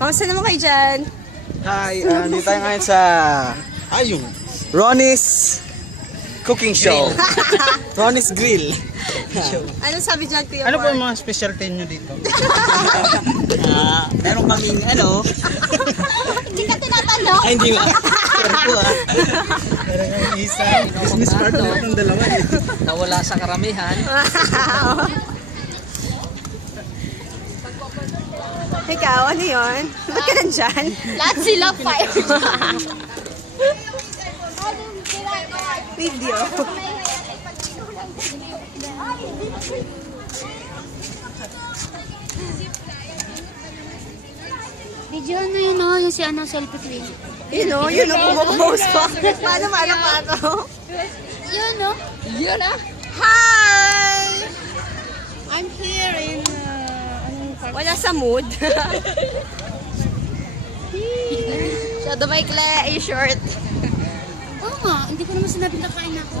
Kamusta naman kayo dyan? Hi, dito tayo ngayon sa Ronnie's Cooking Show. Ronnie's Grill. Ano sabi dyan, Kuya Ano po Mark? yung mga specialty nyo dito? Meron kaming Hindi ka tinatanong. Ay, hindi ba? Pero po Meron kang isa. Business partner ng dalawa eh. Nawala sa karamihan. Ikaw, ano yun? Ba't ka nandyan? Lahat sila fire. Video. Video na yun o, yung si ano, selfie queen. Yun o, pumupost pa. Paano pa to? Yun o. Yun ah. Hi! I'm here in, wala sa mood. Shadow may clay, short. Oo nga, hindi ko naman sinabi na kain ako.